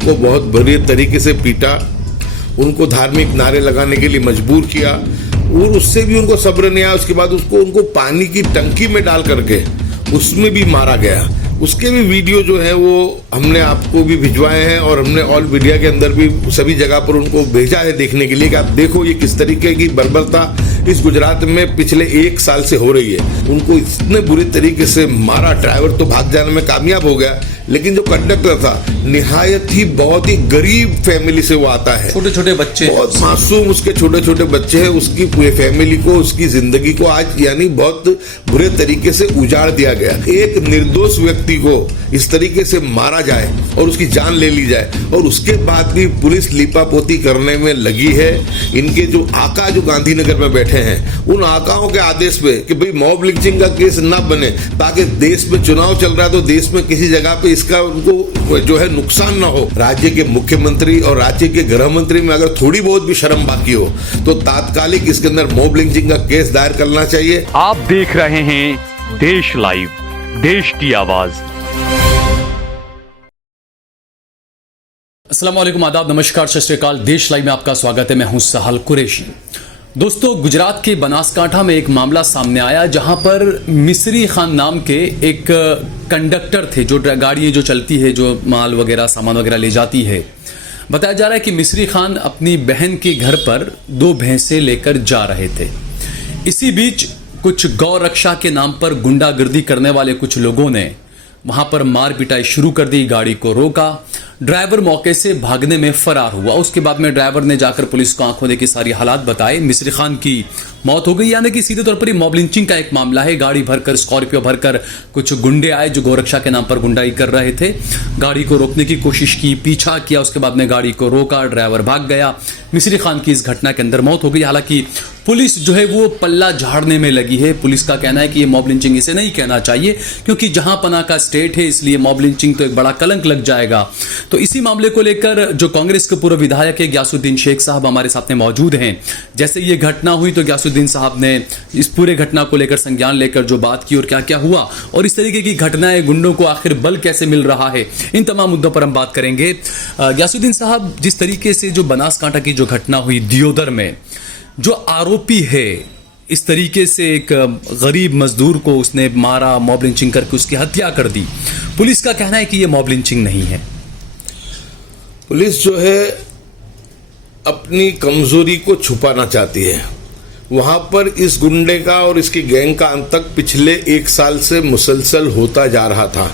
को बहुत बुरी तरीके से पीटा, उनको धार्मिक नारे लगाने के लिए मजबूर किया और उससे भी उनको सब्र नहीं आया। उसके बाद उनको पानी की टंकी में डाल करके उसमें भी मारा गया। उसके भी वीडियो जो है वो हमने आपको भी भिजवाए हैं और हमने ऑल मीडिया के अंदर भी सभी जगह पर उनको भेजा है देखने के लिए कि आप देखो ये किस तरीके की बर्बरता इस गुजरात में पिछले 1 साल से हो रही है। उनको इतने बुरी तरीके से मारा, ड्राइवर तो भाग जाने में कामयाब हो गया, लेकिन जो कंडक्टर था निहायत ही बहुत ही गरीब फैमिली से वो आता है, छोटे छोटे बच्चे, बहुत मासूम उसके छोटे छोटे बच्चे हैं। उसकी पूरी फैमिली को, उसकी जिंदगी को आज यानी बहुत बुरे तरीके से उजाड़ दिया गया। एक निर्दोष व्यक्ति को इस तरीके से मारा जाए और उसकी जान ले ली जाए और उसके बाद भी पुलिस लीपापोती करने में लगी है। इनके जो आका जो गांधीनगर में बैठे हैं, उन आकाओं के आदेश पे कि भाई मॉब लिंचिंग का केस ना बने, ताकि देश में चुनाव चल रहा है तो देश में किसी जगह पे इसका उनको जो है नुकसान ना हो। राज्य के मुख्यमंत्री और राज्य के गृह मंत्री में अगर थोड़ी बहुत भी शर्म बाकी हो तो तात्कालिक इसके अंदर मॉब लिंचिंग का केस दायर करना चाहिए। आप देख रहे हैं देश लाइव, देश की आवाज। अस्सलाम वालेकुम, आदाब, नमस्कार, सत श्री अकाल। देश लाइव में आपका स्वागत है। मैं हूं सहल कुरैशी। दोस्तों, गुजरात के बनासकांठा में एक मामला सामने आया जहां पर मिस्री खान नाम के एक कंडक्टर थे, जो गाड़ियां जो चलती है, जो माल वगैरह सामान वगैरह ले जाती है। बताया जा रहा है कि मिस्री खान अपनी बहन के घर पर 2 भैंसे लेकर जा रहे थे। इसी बीच कुछ गौ रक्षा के नाम पर गुंडागर्दी करने वाले कुछ लोगों ने वहां पर मार पिटाई शुरू कर दी, गाड़ी को रोका। ड्राइवर मौके से भागने में फरार हुआ। उसके बाद में ड्राइवर ने जाकर पुलिस को आंखों देखी सारी हालात बताए। मिस्री खान की मौत हो गई। यानी कि सीधे तौर पर मॉब लिंचिंग का एक मामला है। गाड़ी भरकर, स्कॉर्पियो भरकर कुछ गुंडे आए जो गोरक्षा के नाम पर गुंडाई कर रहे थे। गाड़ी को रोकने की कोशिश की, पीछा किया, उसके बाद में गाड़ी को रोका, ड्राइवर भाग गया। मिस्री खान की इस घटना के अंदर मौत हो गई। हालांकि पुलिस जो है वो पल्ला झाड़ने में लगी है। पुलिस का कहना है कि ये मॉब लिंचिंग इसे नहीं कहना चाहिए, क्योंकि जहां पना का स्टेट है, इसलिए मॉब लिंचिंग तो एक बड़ा कलंक लग जाएगा। तो इसी मामले को लेकर जो कांग्रेस के पूर्व विधायक है ग्यासुद्दीन शेख साहब हमारे साथ में मौजूद हैं। जैसे ये घटना हुई तो ग्यासुद्दीन साहब ने इस पूरे घटना को लेकर संज्ञान लेकर जो बात की और क्या क्या हुआ और इस तरीके की घटनाएं, गुंडों को आखिर बल कैसे मिल रहा है, इन तमाम मुद्दों पर हम बात करेंगे। ग्यासुद्दीन साहब, जिस तरीके से जो बनासकांठा की जो घटना हुई दियोदर में, जो आरोपी है इस तरीके से एक गरीब मजदूर को उसने मारा, मॉब लिंचिंग करके उसकी हत्या कर दी, पुलिस का कहना है कि यह मॉब लिंचिंग नहीं है। पुलिस जो है अपनी कमजोरी को छुपाना चाहती है। वहां पर इस गुंडे का और इसकी गैंग का अंत तक पिछले 1 साल से मुसलसल होता जा रहा था।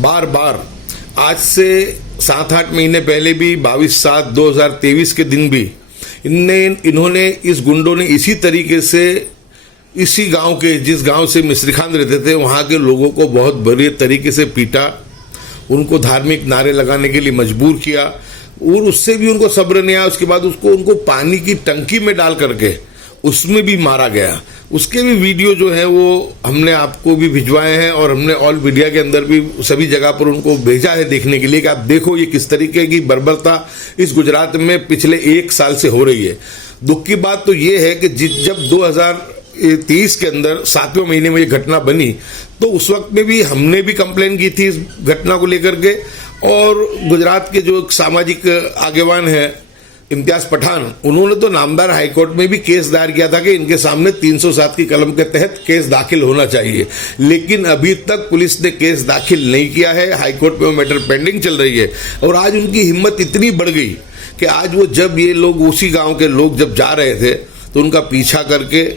बार बार, आज से 7-8 महीने पहले भी 22/7/2023 के दिन भी इन्होंने इस गुंडों ने इसी तरीके से इसी गांव के, जिस गांव से मिस्री खान रहते थे, वहां के लोगों को बहुत बुरे तरीके से पीटा, उनको धार्मिक नारे लगाने के लिए मजबूर किया और उससे भी उनको सब्र नहीं आया। उसके बाद उनको पानी की टंकी में डाल करके उसमें भी मारा गया। उसके भी वीडियो जो है वो हमने आपको भी भिजवाए हैं और हमने ऑल मीडिया के अंदर भी सभी जगह पर उनको भेजा है देखने के लिए कि आप देखो ये किस तरीके की बर्बरता इस गुजरात में पिछले 1 साल से हो रही है। दुख की बात तो ये है कि जब 2023 के अंदर 7वें महीने में ये घटना बनी तो उस वक्त में भी हमने भी कंप्लेन की थी इस घटना को लेकर के, और गुजरात के जो सामाजिक आगेवान है इम्तियाज पठान, उन्होंने तो नामदार हाईकोर्ट में भी केस दायर किया था कि इनके सामने 307 की कलम के तहत केस दाखिल होना चाहिए, लेकिन अभी तक पुलिस ने केस दाखिल नहीं किया है। हाईकोर्ट में वो मैटर पेंडिंग चल रही है और आज उनकी हिम्मत इतनी बढ़ गई कि आज वो, जब ये लोग उसी गांव के लोग जब जा रहे थे तो उनका पीछा करके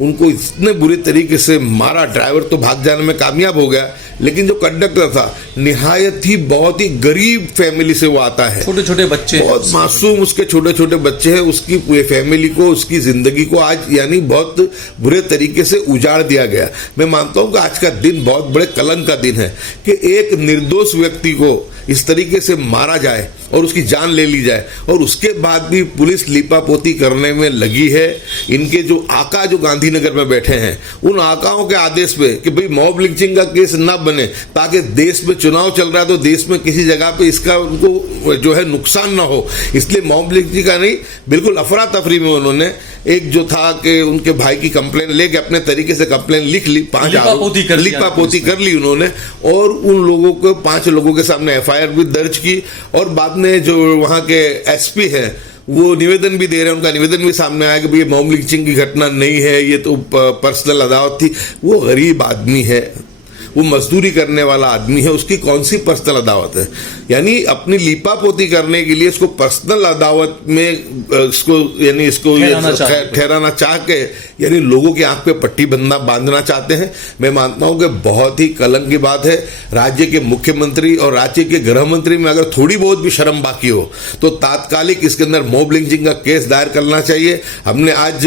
उनको इतने बुरे तरीके से मारा, ड्राइवर तो भाग जाने में कामयाब हो गया, लेकिन जो कंडक्टर था निहायत ही बहुत ही गरीब फैमिली से वो आता है, छोटे छोटे बच्चे, बहुत मासूम उसके छोटे छोटे बच्चे हैं। उसकी पूरी फैमिली को, उसकी जिंदगी को आज यानी बहुत बुरे तरीके से उजाड़ दिया गया। मैं मानता हूं कि आज का दिन बहुत बड़े कलंक का दिन है कि एक निर्दोष व्यक्ति को इस तरीके से मारा जाए और उसकी जान ले ली जाए और उसके बाद भी पुलिस लीपापोती करने में लगी है। इनके जो आका जो गांधीनगर में बैठे हैं, उन आकाओं के आदेश पे कि भाई मॉब लिंचिंग का केस ना बने, ताकि देश में चुनाव चल रहा है तो देश में किसी जगह पे इसका उनको जो है नुकसान ना हो, इसलिए मॉब लिंचिंग का नहीं, बिल्कुल अफरा तफरी में उन्होंने एक जो था कि उनके भाई की कंप्लेन लेके अपने तरीके से कंप्लेन लिख ली, 5 लिपापोती कर ली उन्होंने और उन लोगों को 5 लोगों के सामने FIR एफआईआर भी दर्ज की और बाद में जो वहां के एसपी हैं वो निवेदन भी दे रहे हैं, उनका निवेदन भी सामने आया कि भाई मॉब लिंचिंग की घटना नहीं है, ये तो पर्सनल अदावत थी। वो गरीब आदमी है, वो मजदूरी करने वाला आदमी है, उसकी कौन सी पर्सनल अदावत है? यानी अपनी लीपापोती करने के लिए इसको पर्सनल अदावत में इसको यानी इसको ठहराना चाह के यानी लोगों की आंख पे पट्टी बांधना चाहते हैं। मैं मानता हूं कि बहुत ही कलंक की बात है। राज्य के मुख्यमंत्री और राज्य के गृह मंत्री में अगर थोड़ी बहुत भी शर्म बाकी हो तो तात्कालिक इसके अंदर मॉब लिंचिंग का केस दायर करना चाहिए। हमने आज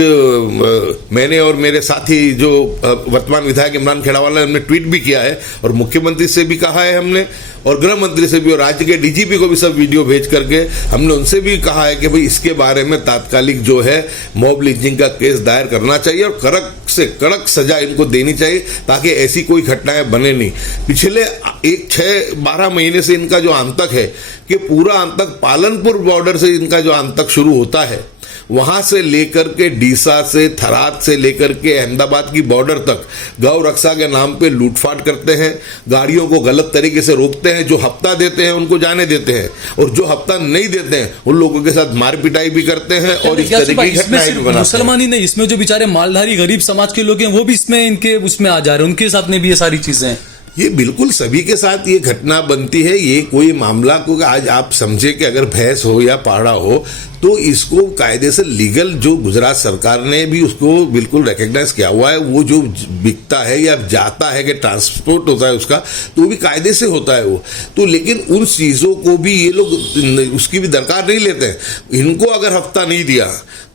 मैंने और मेरे साथी जो वर्तमान विधायक इमरान खेड़ावाला हमने ट्वीट भी किया है और मुख्यमंत्री से भी कहा है हमने और गृह मंत्री से भी और राज्य के डीजीपी को भी सब वीडियो भेज करके हमने उनसे भी कहा है कि भाई इसके बारे में तात्कालिक जो है मॉब लिंचिंग का केस दायर करना चाहिए और कड़क से कड़क सजा इनको देनी चाहिए ताकि ऐसी कोई घटनाएं बने नहीं। पिछले 6-12 महीने से इनका जो आतंक है कि पूरा आतंक पालनपुर बॉर्डर से इनका जो आतंक शुरू होता है वहां से लेकर के डीसा से थराद से लेकर के अहमदाबाद की बॉर्डर तक गौ रक्षा के नाम पे लूटपाट करते हैं, गाड़ियों को गलत तरीके से रोकते हैं, जो हफ्ता देते हैं उनको जाने देते हैं और जो हफ्ता नहीं देते हैं उन लोगों के साथ मार पिटाई भी करते हैं और इस तरीके की घटनाएं भी बनाते हैं। मुसलमान ही नहीं, इसमें जो बेचारे मालधारी गरीब समाज के लोग हैं वो भी इसमें इनके उसमें आ जा रहे हैं, उनके साथ में भी ये सारी चीजें ये बिल्कुल सभी के साथ ये घटना बनती है। ये कोई मामला को आज आप समझे कि अगर भैंस हो या पाड़ा हो तो इसको कायदे से लीगल जो गुजरात सरकार ने भी उसको बिल्कुल रिकॉग्नाइज किया हुआ है। वो जो बिकता है या जाता है कि ट्रांसपोर्ट होता है उसका तो भी कायदे से होता है वो तो, लेकिन उन चीजों को भी ये लोग उसकी भी दरकार नहीं लेते हैं। इनको अगर हफ्ता नहीं दिया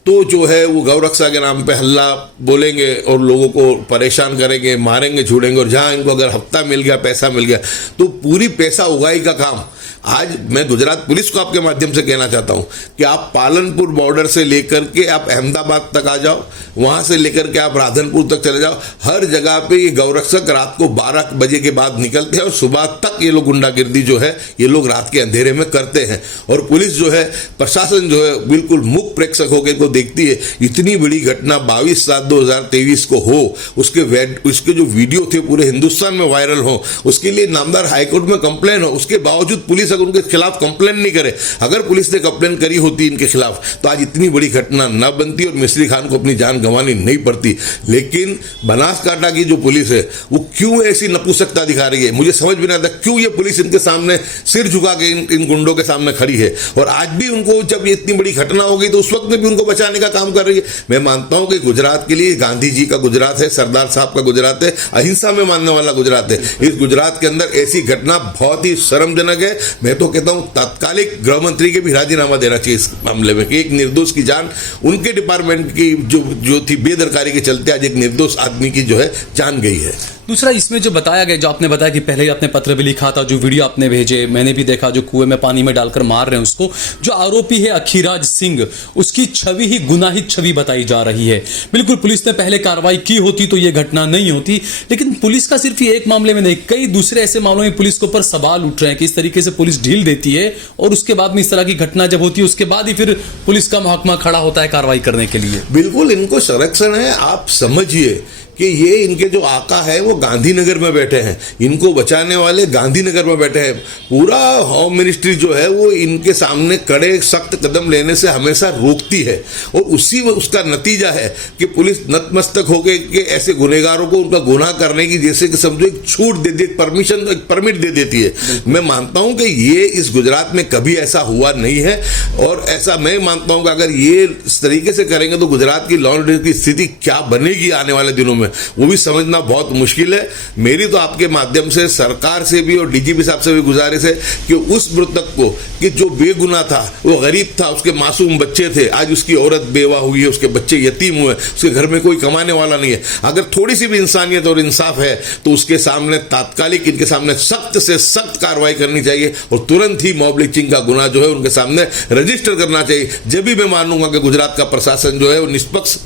तो जो है वो गौ रक्षा के नाम पे हल्ला बोलेंगे और लोगों को परेशान करेंगे, मारेंगे, छुड़ेंगे और जहां इनको अगर हफ्ता मिल गया, पैसा मिल गया तो पूरी पैसा उगाई का काम। आज मैं गुजरात पुलिस को आपके माध्यम से कहना चाहता हूं कि आप पालनपुर बॉर्डर से लेकर के आप अहमदाबाद तक आ जाओ, वहां से लेकर के आप राधनपुर तक चले जाओ, हर जगह पे ये गौरक्षक रात को 12 बजे के बाद निकलते हैं और सुबह तक ये लोग गुंडागिर्दी जो है ये लोग रात के अंधेरे में करते हैं। और पुलिस जो है, प्रशासन जो है बिल्कुल मूक प्रेक्षक होकर को देखती है। इतनी बड़ी घटना 22/7/2023 को हो, उसके जो वीडियो थे पूरे हिंदुस्तान में वायरल हो, उसके लिए नामदार हाईकोर्ट में कंप्लेन हो, उसके बावजूद पुलिस अगर उनके खिलाफ कंप्लेन नहीं करे, अगर पुलिस ने कंप्लेन करी होती इनके खिलाफ तो आज इतनी बड़ी घटना न बनती और मिस्री खान को अपनी जान गंवानी नहीं पड़ती। लेकिन बनासकांठा की जो पुलिस है वो क्यों ऐसी नपुंसकता दिखा रही है, मुझे समझ भी नहीं आता क्यों ये पुलिस इनके सामने सिर झुका के इन गुंडों के सामने खड़ी है। और आज भी उनको जब ये इतनी बड़ी घटना हो गई तो उस वक्त में भी उनको बचाने का काम कर रही है। मैं मानता हूं कि गुजरात के लिए गांधी जी का गुजरात है, सरदार साहब का गुजरात है, अहिंसा में मानने वाला गुजरात है। इस गुजरात के अंदर ऐसी घटना बहुत ही शर्मजनक है। मैं तो कहता हूं तात्कालिक गृह मंत्री के भी राजीनामा देना चाहिए इस मामले में कि एक निर्दोष की जान उनके डिपार्टमेंट की जो थी बेदरकारी के चलते आज एक निर्दोष आदमी की जो है जान गई है। दूसरा इसमें जो बताया गया, जो आपने बताया कि पहले ही आपने पत्र भी लिखा था, जो वीडियो आपने भेजे मैंने भी देखा, जो कुएं में पानी में डालकर मार रहे हैं उसको, जो आरोपी है अखीराज सिंह, उसकी छवि ही गुनाहित छवि बताई जा रही है। बिल्कुल पुलिस ने पहले कार्रवाई की होती तो ये घटना नहीं होती, लेकिन पुलिस का सिर्फ ये एक मामले में नहीं, कई दूसरे ऐसे मामलों में पुलिस के ऊपर सवाल उठ रहे हैं कि इस तरीके से पुलिस ढील देती है और उसके बाद में इस तरह की घटना जब होती है उसके बाद ही फिर पुलिस का महकमा खड़ा होता है कार्रवाई करने के लिए। बिल्कुल इनको संरक्षण है। आप समझिए कि ये इनके जो आका है वो गांधीनगर में बैठे हैं, इनको बचाने वाले गांधीनगर में बैठे हैं। पूरा होम मिनिस्ट्री जो है वो इनके सामने कड़े सख्त कदम लेने से हमेशा रोकती है और उसका नतीजा है कि पुलिस नतमस्तक होकर के ऐसे गुनहगारों को उनका गुनाह करने की जैसे कि समझो एक छूट दे दी, परमिट दे देती है। मैं मानता हूं कि ये इस गुजरात में कभी ऐसा हुआ नहीं है और ऐसा मैं मानता हूं कि अगर ये इस तरीके से करेंगे तो गुजरात की लॉ एंड ऑर्डर की स्थिति क्या बनेगी आने वाले दिनों में वो भी समझना बहुत मुश्किल है। मेरी तो आपके माध्यम से सरकार से भी और डीजीपी साहब से भी गुजारिश है कि उस मृतक को कि जो बेगुनाह था, वो गरीब था, उसके मासूम बच्चे थे, आज उसकी औरत बेवा हुई है, उसके बच्चे यतीम हुए, उसके घर में कोई कमाने वाला नहीं है, अगर थोड़ी सी भी इंसानियत और इंसाफ है तो उसके सामने तात्कालिक इनके सामने सख्त से सख्त कार्रवाई करनी चाहिए और तुरंत ही मॉब लिंचिंग का गुनाह जो है उनके सामने रजिस्टर करना चाहिए। जब भी मैं मानूंगा कि गुजरात का प्रशासन जो है वो निष्पक्ष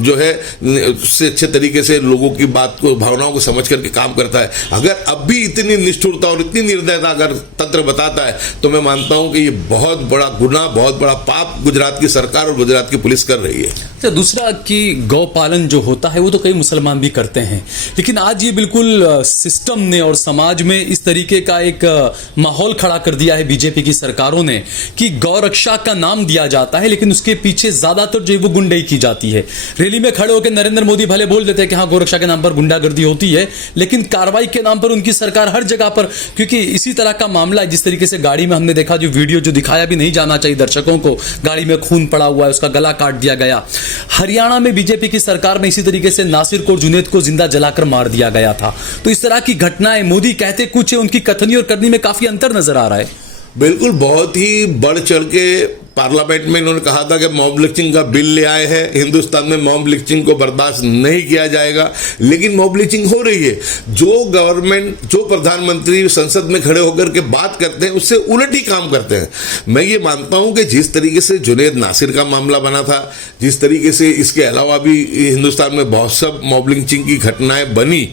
जो है से अच्छे तरीके से लोगों की बात को, भावनाओं को समझ करके काम करता है। अगर अब भी इतनी निष्ठुरता और इतनी निर्दयता अगर तंत्र बताता है तो मैं मानता हूं कि ये बहुत बड़ा गुनाह, बहुत बड़ा पाप गुजरात की सरकार और गुजरात की पुलिस कर रही है। अच्छा, दूसरा कि गौ पालन जो होता है वो तो कई मुसलमान भी करते हैं, लेकिन आज ये बिल्कुल सिस्टम ने और समाज में इस तरीके का एक माहौल खड़ा कर दिया है बीजेपी की सरकारों ने कि गौ रक्षा का नाम दिया जाता है, लेकिन उसके पीछे ज्यादातर जो है वो गुंडाई की जाती है। रैली में खड़े होकर नरेंद्र मोदी भले बोल देते हैं कि हाँ गौ रक्षा के नाम पर गुंडागर्दी होती है, लेकिन कार्रवाई के नाम पर उनकी सरकार हर जगह पर, क्योंकि इसी तरह का मामला है जिस तरीके से गाड़ी में हमने देखा, जो वीडियो जो दिखाया भी नहीं जाना चाहिए दर्शकों को, गाड़ी में खून पड़ा हुआ है, उसका गला काट दिया गया। हरियाणा में बीजेपी की सरकार में इसी तरीके से नासिर को और जुनैद को जिंदा जलाकर मार दिया गया था। तो इस तरह की घटनाएं, मोदी कहते कुछ है, उनकी कथनी और करनी में काफी अंतर नजर आ रहा है। बिल्कुल, बहुत ही बढ़ चढ़ के पार्लियामेंट में इन्होंने कहा था कि मॉब लिंचिंग का बिल ले आए हैं, हिंदुस्तान में मॉब लिंचिंग को बर्दाश्त नहीं किया जाएगा, लेकिन मॉब लिंचिंग हो रही है। जो गवर्नमेंट, जो प्रधानमंत्री संसद में खड़े होकर के बात करते हैं उससे उलट ही काम करते हैं। मैं ये मानता हूं कि जिस तरीके से जुनैद नासिर का मामला बना था, जिस तरीके से इसके अलावा भी हिंदुस्तान में बहुत सब मॉब लिंचिंग की घटनाएं बनी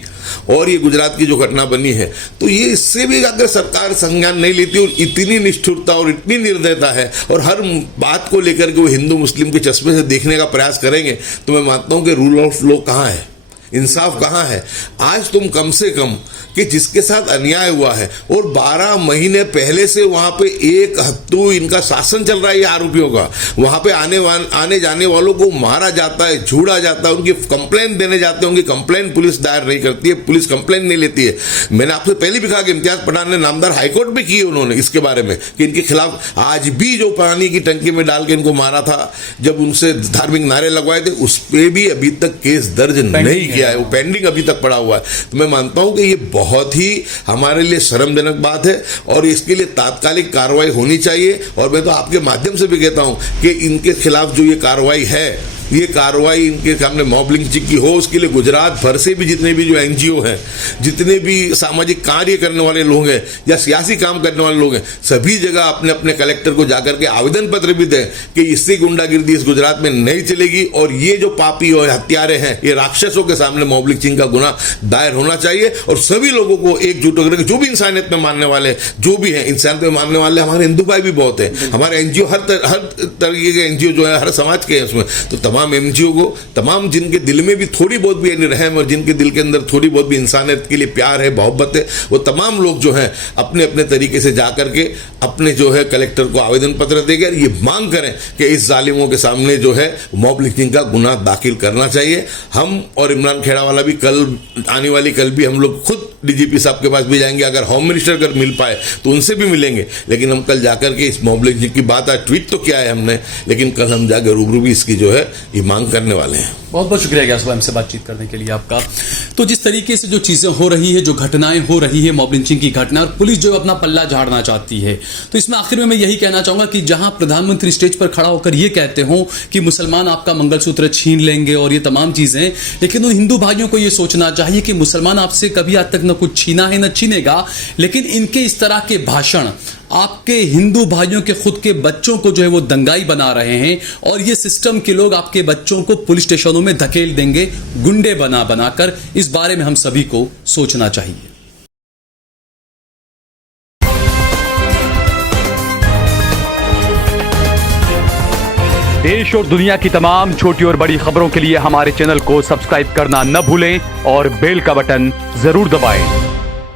और ये गुजरात की जो घटना बनी है, तो ये इससे भी अगर सरकार संज्ञान नहीं लेती और इतनी निष्ठुरता और इतनी निर्दयता है और हर बात को लेकर के वो हिंदू मुस्लिम के चश्मे से देखने का प्रयास करेंगे, तो मैं मानता हूं कि रूल ऑफ लॉ कहां है, इंसाफ कहां है। आज तुम कम से कम कि जिसके साथ अन्याय हुआ है और 12 महीने पहले से वहां पे एक हत्तू इनका शासन चल रहा है, ये आरोपियों का, वहां पे आने जाने वालों को मारा जाता है, झूड़ा जाता है, उनकी कंप्लेंट देने जाते हैं, उनकी कंप्लेंट पुलिस दायर नहीं करती है, पुलिस कंप्लेंट नहीं लेती है। मैंने आपसे पहले भी कहा कि इम्तियाज पठान ने नामदार हाईकोर्ट में की है उन्होंने इसके बारे में कि इनके खिलाफ आज भी जो पानी की टंकी में डाल के इनको मारा था, जब उनसे धार्मिक नारे लगवाए थे, उस पर भी अभी तक केस दर्ज नहीं किया है, वो पेंडिंग अभी तक पड़ा हुआ है। तो मैं मानता हूं कि ये बहुत ही हमारे लिए शर्मजनक बात है और इसके लिए तात्कालिक कार्रवाई होनी चाहिए। और मैं तो आपके माध्यम से भी कहता हूं कि इनके खिलाफ जो ये कार्रवाई है, ये कार्रवाई इनके सामने मॉब लिंचिंग की हो, उसके लिए गुजरात भर से भी जितने भी जो एनजीओ हैं, जितने भी सामाजिक कार्य करने वाले लोग हैं या सियासी काम करने वाले लोग हैं, सभी जगह अपने अपने कलेक्टर को जाकर के आवेदन पत्र भी दें कि इससे गुंडागिर्दी इस गुजरात में नहीं चलेगी और ये जो पापी और हत्यारे हैं, ये राक्षसों के सामने मॉब लिंचिंग का गुनाह दायर होना चाहिए। और सभी लोगों को एकजुट होकर, जो भी इंसानियत में मानने वाले, जो भी हैं इंसानियत में मानने वाले, हमारे हिंदू भाई भी बहुत हैं, हमारे एनजीओ हर तरीके के एनजीओ जो है हर समाज के हैं उसमें, तो तमाम एनजीओ को, तमाम जिनके दिल में भी थोड़ी बहुत भी रहम और जिनके दिल के अंदर थोड़ी बहुत भी इंसानियत के लिए प्यार है, मोहब्बत है, वो तमाम लोग जो हैं अपने अपने तरीके से जाकर के अपने जो है कलेक्टर को आवेदन पत्र देकर ये मांग करें कि इस जालिमों के सामने जो है मॉब लिंचिंग का गुनाह दाखिल करना चाहिए। हम और इमरान खेड़ावाला भी कल आने वाली कल भी हम लोग खुद डीजीपी साहब के पास भी जाएंगे, अगर होम मिनिस्टर अगर मिल पाए तो उनसे भी मिलेंगे, लेकिन हम कल जाकर के इस मॉब लिंचिंग की बात, आज ट्वीट तो किया है हमने, लेकिन कल हम जाकर रूबरू भी इसकी जो है ये मांग करने वाले हैं। बहुत बहुत शुक्रिया ग्यास भाई हमसे बातचीत करने के लिए आपका। तो जिस तरीके से जो चीजें हो रही है, जो घटनाएं हो रही है, मॉब लिंचिंग की घटना, और पुलिस जो अपना पल्ला झाड़ना चाहती है, तो इसमें आखिर में मैं यही कहना चाहूंगा कि जहां प्रधानमंत्री स्टेज पर खड़ा होकर ये कहते हो कि मुसलमान आपका मंगलसूत्र छीन लेंगे और ये तमाम चीजें, लेकिन उन हिंदू भाइयों को ये सोचना चाहिए कि मुसलमान आपसे कभी आज तक न कुछ छीना है न छीनेगा, लेकिन इनके इस तरह के भाषण आपके हिंदू भाइयों के खुद के बच्चों को जो है वो दंगाई बना रहे हैं, और ये सिस्टम के लोग आपके बच्चों को पुलिस स्टेशनों में धकेल देंगे गुंडे बना बनाकर। इस बारे में हम सभी को सोचना चाहिए। देश और दुनिया की तमाम छोटी और बड़ी खबरों के लिए हमारे चैनल को सब्सक्राइब करना न भूलें और बेल का बटन जरूर दबाएं।